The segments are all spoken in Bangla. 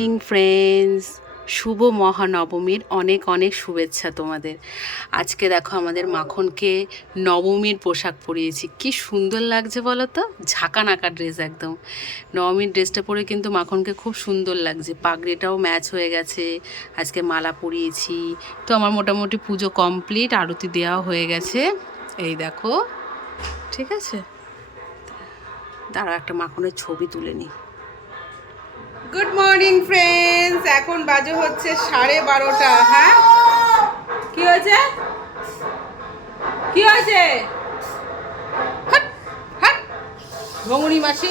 মর্নিং ফ্রেন্ডস শুভ মহানবমীর অনেক অনেক শুভেচ্ছা তোমাদের। আজকে দেখো আমাদের মাখনকে নবমীর পোশাক পরিয়েছি। কি সুন্দর লাগছে বলো তো? ঝাঁকা নাকা ড্রেস একদম। নবমীর ড্রেসটা পরে কিন্তু মাখনকে খুব সুন্দর লাগছে। পাগড়িটাও ম্যাচ হয়ে গেছে। আজকে মালা পরিয়েছি। তো আমার মোটামুটি পুজো কমপ্লিট আরতি দেওয়া হয়ে গেছে। এই দেখো। ঠিক আছে? দাঁড়া একটা মাখনের ছবি তুলে নিই। গুড মর্নিং ফ্রেন্ডস এখন বাজে হচ্ছে সাড়ে বারোটা হ্যাঁ? কি হয়েছে? কি হয়েছে। ভঙ্গুনি মাসি,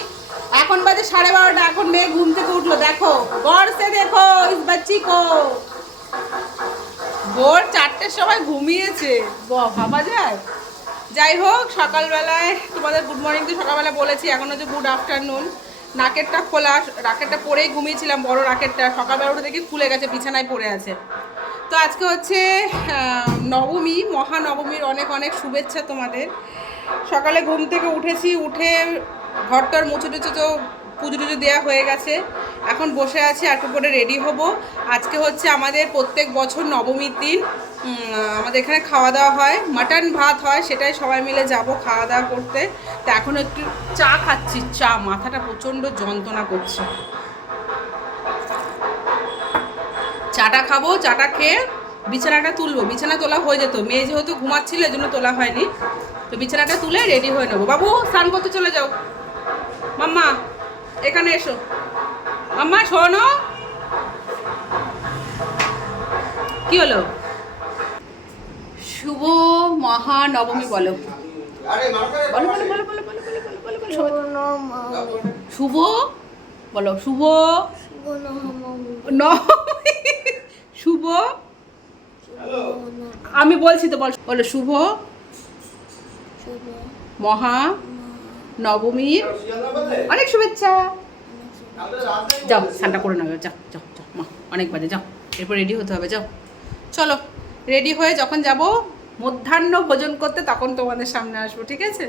এখন বাজে সাড়ে বারোটা, এখন মেয়ে ঘুম থেকে উঠল। দেখো গড় দেখো, ইস বাচ্চি কো। ভোর চারটের সময় ঘুমিয়েছে। ভাবা যায় যাই হোক, সকালবেলায় তোমাদের গুড মর্নিং তো সকালবেলা বলেছি, এখন হচ্ছে গুড আফটারনুন নাকেরটা খোলা রাকেটটা পরেই ঘুমিয়েছিলাম, বড় রাকেটটা সকালবেলা উঠে দেখি খুলে গেছে, বিছানায় পড়ে আছে। তো আজকে হচ্ছে নবমী, মহানবমীর অনেক অনেক শুভেচ্ছা তোমাদের। সকালে ঘুম থেকে উঠেছি, উঠে ঘরটার মুছে টুচে তো পুজো টুজো দেওয়া হয়ে গেছে। এখন বসে আছি একটু করে রেডি হব। আজকে হচ্ছে আমাদের প্রত্যেক বছর নবমীর দিন আমাদের এখানে খাওয়া দাওয়া হয় মাটন ভাত হয়, সেটাই সবাই মিলে যাব খাওয়া দাওয়া করতে। তো এখন একটু চা খাচ্ছি, চা, মাথাটা প্রচণ্ড যন্ত্রণা করছে। চাটা খাব, চাটা খেয়ে বিছানাটা তুলবো। বিছানা তোলা হয়ে যেত, মেয়ে যেহেতু ঘুমাচ্ছিল, এজন্য তোলা হয়নি। তো বিছানাটা তুলে রেডি হয়ে নেব। বাবু, স্নান করতে চলে যাও। মাম্মা, এখানে এসো। মাম্মা শোনো। কি হলো? শুভ মহানবমী বলো। বলো বলো বলো বলো বলো বলো বলো বলো। শুভ বলো শুভ? শুভ আমি বলছি তো বল। বলো শুভ? মহা নবমীর অনেক শুভেচ্ছা। যাও ঠান্ডা করে নেবে যাও যাও যাও, মা, অনেক বাজে, যাও, এরপর রেডি হতে হবে, যাও। চলো রেডি হয়ে যখন যাব, মধ্যাহ্ন ভোজন করতে, তখন তোমাদের সামনে আসব, ঠিক আছে?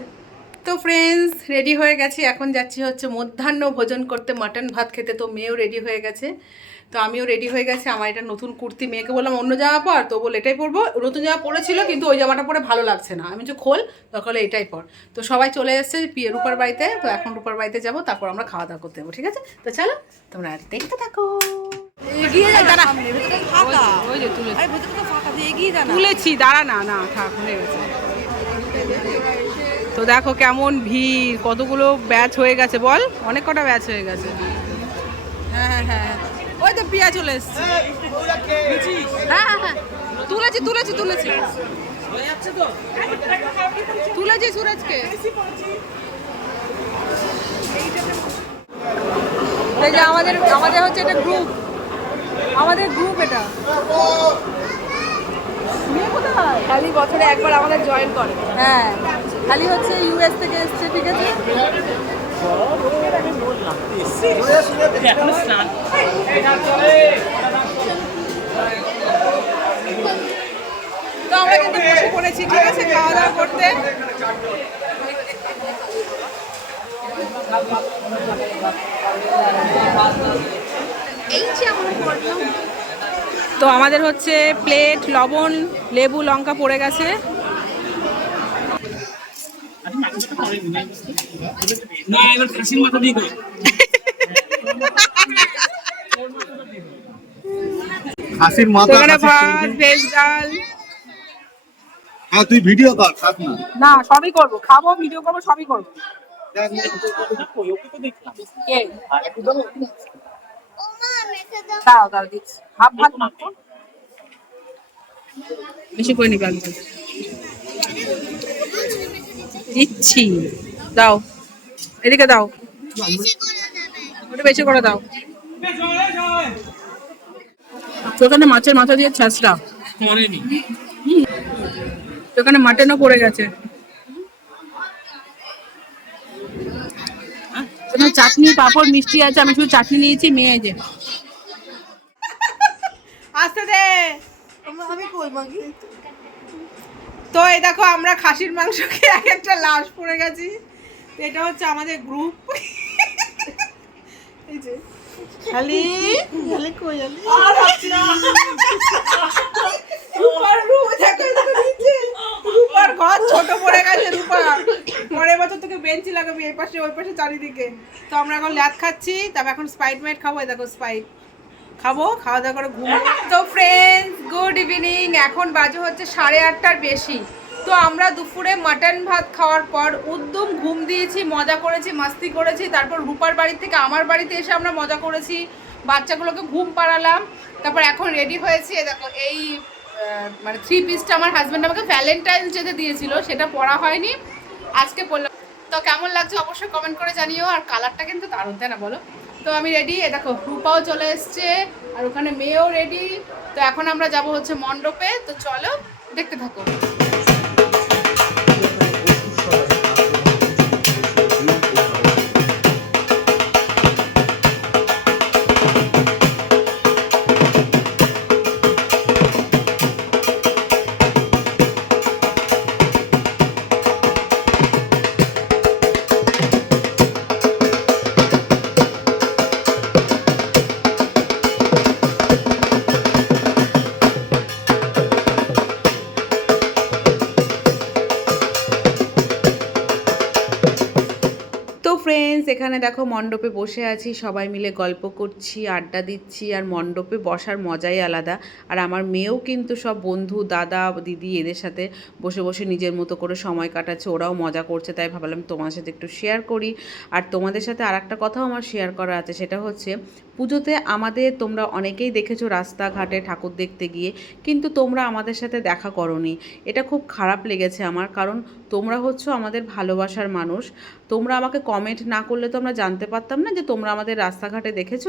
তো ফ্রেন্ডস রেডি হয়ে গেছে, এখন যাচ্ছি হচ্ছে মধ্যাহ্ন ভোজন করতে মাটন ভাত খেতে, তো মেয়েও রেডি হয়ে গেছে। তো আমিও রেডি হয়ে গেছি আমার এটা নতুন কুর্তি মেয়েকে বললাম অন্য জামা পর? তো বলে এটাই পরবো। নতুন জামা পরেছিল কিন্তু ওই জামাটা পরে ভালো লাগছে না। আমি যে খোল। হলে এটাই পর। তো সবাই চলে এসেছে পিয়ে রূপার বাড়িতে তো এখন রূপার বাড়িতে যাব তারপর আমরা খাওয়া দাওয়া করতে যাব ঠিক আছে? তো চলো তোমরা দেখতে থাকো। তুলেছি। তুলেছি দাঁড়া না না থাক হয়ে গেছে। তো দেখো কেমন ভিড় কতগুলো ব্যাচ হয়ে গেছে বল? অনেক কটা ব্যাচ হয়ে গেছে। হ্যাঁ হ্যাঁ হ্যাঁ। ওই তো পিয়া চলে এসছে। হ্যাঁ হ্যাঁ হ্যাঁ তুলেছি তুলেছি তুলেছি। তুলেছি সুরজকে। এই যে আমাদের আমাদের হচ্ছে এটা গ্রুপ আমাদের গ্রুপ এটা। খালি বছরে একবার আমাদের জয়েন করে। হ্যাঁ খালি হচ্ছে ইউএস থেকে এসছে ঠিক আছে? পড়েছি ঠিক আছে খাওয়া দাওয়া করতে তো আমাদের হচ্ছে প্লেট, লবণ, লেবু, লঙ্কা পড়ে গেছে। না এবার খাসির মাথা দিয়ে করি খাসির মাথা ভাত ভেজ ডাল। হ্যাঁ তুই ভিডিও কর খাস না। না সবই করব। খাব ভিডিও করব সবই করব। কে? দাও দাও। দিচ্ছি। হাফ ভাত মাত্র বেশি করে নিবে দিচ্ছি। দাও। এদিকে দাও। ওটা বেশি করে দাও। ওখানে মাছের মাথা দিয়ে ছ্যাঁচড়া। ওখানে মাটনও পড়ে গেছে। চাটনি পাঁপড় মিষ্টি আছে আমি শুধু চাটনি নিয়েছি মেয়ে যে। আসতে দে। আমি কই মাগি? তো এই দেখো আমরা খাসির মাংস খেয়ে এক একটা লাশ পড়ে গেছি। এটা হচ্ছে আমাদের গ্রুপ এই দিয়েছে শালি শালি কই শালি আর রূপার রূপ দেখো দেখো নিচে। রূপার ঘর ছোট পড়ে গেছে পরের বছর থেকে বেঞ্চি লাগাবি এই পাশে ওই পাশে চারিদিকে। তো আমরা এখন ল্যাদ খাচ্ছি তারপর এখন স্পাইট মাইট খাব এই দেখো স্পাইট খাব, খাওয়া দাওয়া করে ঘুমাবো। তো ফ্রেন্ডস গুড ইভিনিং এখন বাজে হচ্ছে সাড়ে আটটার বেশি। তো আমরা দুপুরে মাটন ভাত খাওয়ার পর উদ্যম ঘুম দিয়েছি, মজা করেছি, মাস্তি করেছি। তারপর রূপার বাড়ি থেকে আমার বাড়িতে এসে আমরা মজা করেছি। বাচ্চাগুলোকে ঘুম পাড়ালাম। তারপর এখন রেডি হয়েছি। দেখো, এই মানে থ্রি পিসটা আমার হাজব্যান্ড আমাকে ভ্যালেন্টাইন্স ডেতে দিয়েছিল, সেটা পরা হয়নি। আজকে পরলাম তো কেমন লাগছে অবশ্যই কমেন্ট করে জানিও। আর কালারটা কিন্তু দারুণ, তাই না বলো? তো আমি রেডি এ দেখো, রূপাও চলে এসছে, আর ওখানে মেয়েও রেডি তো এখন আমরা যাব হচ্ছে মণ্ডপে, তো চলো দেখতে থাকো। এখানে দেখো মণ্ডপে বসে আছি, সবাই মিলে গল্প করছি, আড্ডা দিচ্ছি, আর মণ্ডপে বসার মজাই আলাদা। আর আমার মেয়েও কিন্তু সব বন্ধু, দাদা, দিদি এদের সাথে বসে বসে নিজের মতো করে সময় কাটাচ্ছে, ওরাও মজা করছে, তাই ভাবলাম তোমার সাথে একটু শেয়ার করি। আর তোমাদের সাথে আর একটা কথাও আমার শেয়ার করা আছে, সেটা হচ্ছে পুজোতে আমাদের তোমরা অনেকেই দেখেছ রাস্তাঘাটে ঠাকুর দেখতে গিয়ে, কিন্তু তোমরা আমাদের সাথে দেখা করনি। এটা খুব খারাপ লেগেছে আমার, কারণ তোমরা হচ্ছে আমাদের ভালোবাসার মানুষ। তোমরা আমাকে কমেন্ট না করলে তো আমরা জানতে পারতাম না যে তোমরা আমাদের রাস্তাঘাটে দেখেছ।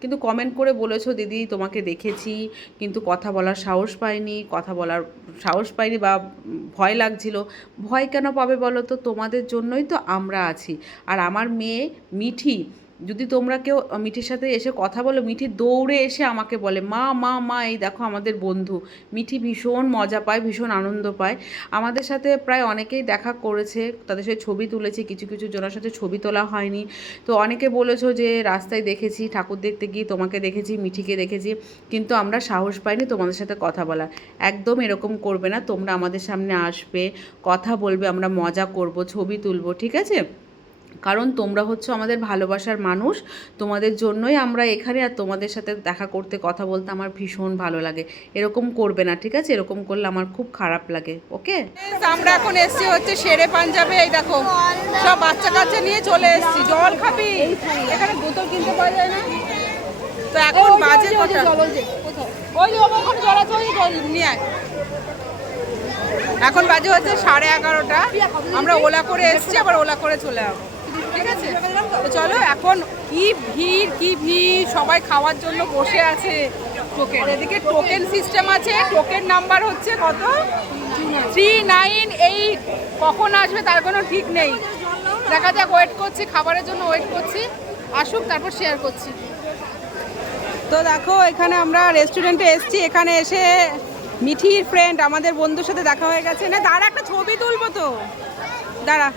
কিন্তু কমেন্ট করে বলেছ, দিদি, তোমাকে দেখেছি। কিন্তু কথা বলার সাহস পাইনি, কথা বলার সাহস পাইনি বা ভয় লাগছিল। ভয় কেন পাবে বলো তো? তোমাদের জন্যই তো আমরা আছি। আর আমার মেয়ে মিঠি যদি তোমরা কেউ মিঠির সাথে এসে কথা বলো, মিঠি দৌড়ে এসে আমাকে বলে, মা মা মা, এই দেখো আমাদের বন্ধু। মিঠি ভীষণ মজা পায়, ভীষণ আনন্দ পায়। আমাদের সাথে প্রায় অনেকেই দেখা করেছে, তাদের সাথে ছবি তুলেছে, কিছু কিছু জনের সাথে ছবি তোলা হয়নি। তো অনেকে বলেছ যে, রাস্তায় দেখেছি, ঠাকুর দেখতে গিয়ে তোমাকে দেখেছি, মিঠিকে দেখেছি। কিন্তু আমরা সাহস পাইনি তোমাদের সাথে কথা বলার। একদম এরকম করবে না, তোমরা আমাদের সামনে আসবে, কথা বলবে, আমরা মজা করব, ছবি তুলবো, ঠিক আছে? কারণ তোমরা হচ্ছে আমাদের ভালোবাসার মানুষ। তোমাদের জন্যই আমরা এখানে আর তোমাদের সাথে দেখা করতে কথা বলতে আমার ভীষণ ভালো লাগে। এরকম করবে না ঠিক আছে? এরকম করলে আমার খুব খারাপ লাগে ওকে? আমরা এখন এসছি হচ্ছে শেরে পাঞ্জাবে এই দেখো সব বাচ্চা কাচ্চা নিয়ে চলে এসছি। জল খাবি? এখানে বোতল কিনতে পাওয়া যায় না? তো এখন বাজে কটা? ওই যে ওখানে জল আছে ওই জল নিয়ে আয়। এখন বাজে হচ্ছে সাড়ে এগারোটা। আমরা ওলা করে এসছি আবার ওলা করে চলে যাব ঠিক আছে? চলো, এখন কি ভিড় কি ভিড়? সবাই খাওয়ার জন্য বসে আছে টোকেন এদিকে টোকেন সিস্টেম আছে টোকেন নাম্বার হচ্ছে কত? থ্রি নাইন এইট কখন আসবে তার কোনো ঠিক নেই। দেখা যাক ওয়েট করছি, খাবারের জন্য ওয়েট করছি। আসুক, তারপর শেয়ার করছি। তো দেখো, এখানে আমরা রেস্টুরেন্টে এসছি। এখানে এসে মিঠির ফ্রেন্ড আমাদের বন্ধুর সাথে দেখা হয়ে গেছে। না, দাঁড়া, একটা ছবি তুলবো তো। দাঁড়া।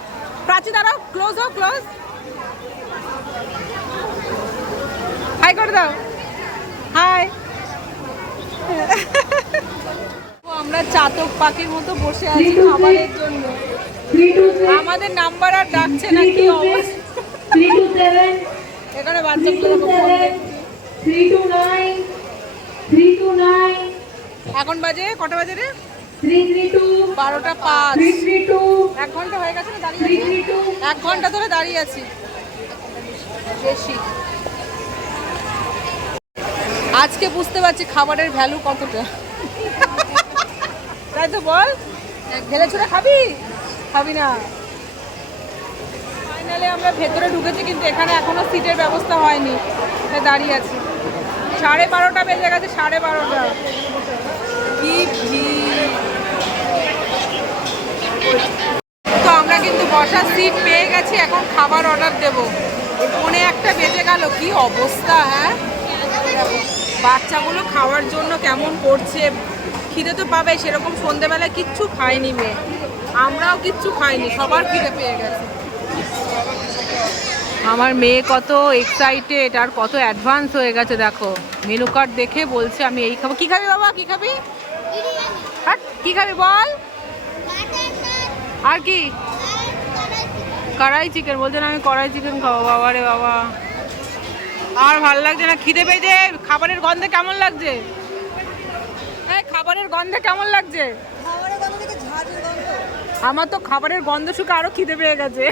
প্রাচী দাঁড়াও ক্লোজ হোক ক্লোজ হাই করে দাও। হাই আমরা চাতক পাখির মতো বসে আছি খাবারের জন্য। আমাদের নাম্বার আর ডাকছে না কি এখানে বাচ্চাগুলো এখন বাজে কটা বাজে রে? বারোটা পাঁচ। এক ঘণ্টা হয়ে গেছে দাঁড়িয়ে. এক ঘণ্টা ধরে দাঁড়িয়ে আছি। বেশি। আজকে বুঝতে পারছি খাবারের ভ্যালু কতটা। তাই তো বল। ঢেলে ছুড়ে খাবি? খাবি না। ফাইনালে আমরা ভেতরে ঢুকেছি কিন্তু এখানে এখনও সিটের ব্যবস্থা হয়নি। তাই দাঁড়িয়ে আছি। সাড়ে বারোটা বেজে গেছে সাড়ে বারোটা। কি ভিড় তো আমরা কিন্তু বসার সিট পেয়ে গেছি এখন খাবার অর্ডার দেব। ফোনে একটা বেজে গেল কি অবস্থা হ্যাঁ? বাচ্চাগুলো খাওয়ার জন্য কেমন করছে খিদে তো পাবে সেরকম সন্ধেবেলায় কিচ্ছু খায়নি মেয়ে। আমরাও কিচ্ছু খাইনি সবার খিদে পেয়ে গেছে। আমার মেয়ে কত এক্সাইটেড আর কত অ্যাডভান্স হয়ে গেছে দেখো। মেনু কার্ড দেখে বলছে আমি এই খাব। কি খাবি বাবা? কি খাবি? কি খাবি বল? আর কি? কড়াই চিকেন বলছেন আমি কড়াই চিকেন খাব, বাবা রে বাবা। আর ভালো লাগছে না, খিদে পেয়েছে, খাবারের গন্ধে কেমন লাগছে? এই, খাবারের গন্ধে কেমন লাগছে? আমার তো খাবারের গন্ধ শুকে আরও খিদে পেয়ে গেছে।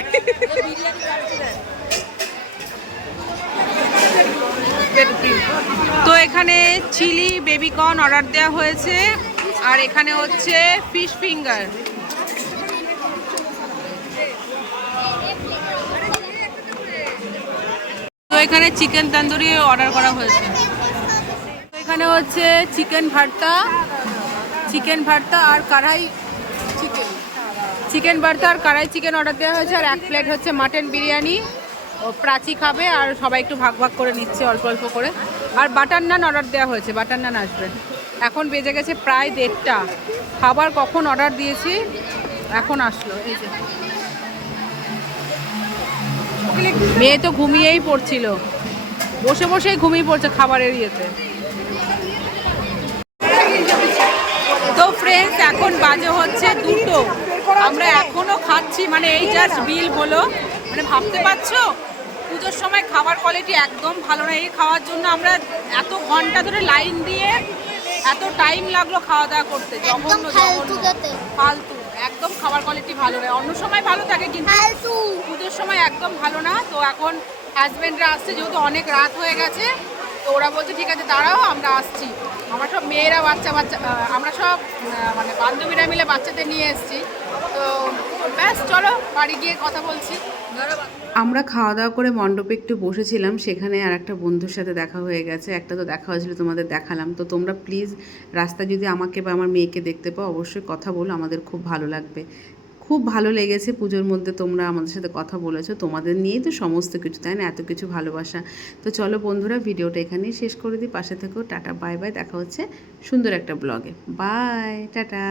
তো এখানে চিলি বেবিকর্ন অর্ডার দেওয়া হয়েছে, আর এখানে হচ্ছে ফিশ ফিঙ্গার এখানে চিকেন তন্দুরি অর্ডার করা হয়েছে। তো এখানে হচ্ছে চিকেন ভর্তা চিকেন ভর্তা আর কড়াই চিকেন। চিকেন ভর্তা আর কড়াই চিকেন অর্ডার দেওয়া হয়েছে আর এক প্লেট হচ্ছে মাটন বিরিয়ানি। ও প্রাচী খাবে আর সবাই একটু ভাগ ভাগ করে নিচ্ছে অল্প অল্প করে। আর বাটার নান অর্ডার দেওয়া হয়েছে, বাটার নান আসবে। এখন বেজে গেছে প্রায় দেড়টা। খাবার কখন অর্ডার দিয়েছি? এখন আসলো, এই যে। মেয়ে তো ঘুমিয়েই পড়ছিল। বসে বসেই ঘুমিয়ে পড়ছে খাবারের ইয়েতে। তো ফ্রেন্ডস এখন বাজে হচ্ছে দুটো। আমরা এখনও খাচ্ছি মানে এই জাস্ট বিল হলো। মানে ভাবতে পারছ? পুজোর সময় খাবার কোয়ালিটি একদম ভালো না। এই খাওয়ার জন্য আমরা এত ঘণ্টা ধরে লাইন দিয়ে এত টাইম লাগল খাওয়া দাওয়া করতে জঘন্য জঘন্য। ফালতু। একদম খাবার কোয়ালিটি ভালো নয়। অন্য সময় ভালো থাকে কিন্তু পুজোর সময় একদম ভালো না। তো এখন হাজব্যান্ডরা আসছে যেহেতু অনেক রাত হয়ে গেছে তো ওরা বলছে ঠিক আছে দাঁড়াও আমরা আসছি। আমরা সব মেয়েরা বাচ্চা বাচ্চা আমরা সব মানে বান্ধবীরা মিলে বাচ্চাদের নিয়ে এসছি। তো ব্যাস, চলো, বাড়ি গিয়ে কথা বলছি। আমরা খাওয়া দাওয়া করে মণ্ডপে একটু বসেছিলাম, সেখানে আর একটা বন্ধুর সাথে দেখা হয়ে গেছে। একটা তো দেখা হয়েছিল, তোমাদের দেখালাম। তো তোমরা প্লিজ রাস্তা যদি আমাকে বা আমার মেয়েকে দেখতে পাও, অবশ্যই কথা বলো, আমাদের খুব ভালো লাগবে। খুব ভালো লেগেছে পুজোর মধ্যে তোমরা আমাদের সাথে কথা বলেছ, তোমাদের নিয়েই তো সমস্ত কিছু, তাই না? এত কিছু ভালোবাসা। তো চলো বন্ধুরা, ভিডিওটা এখানেই শেষ করে দিই। পাশে থেকেও, টাটা বাই বাই দেখা হচ্ছে সুন্দর একটা ব্লগে বাই টাটা।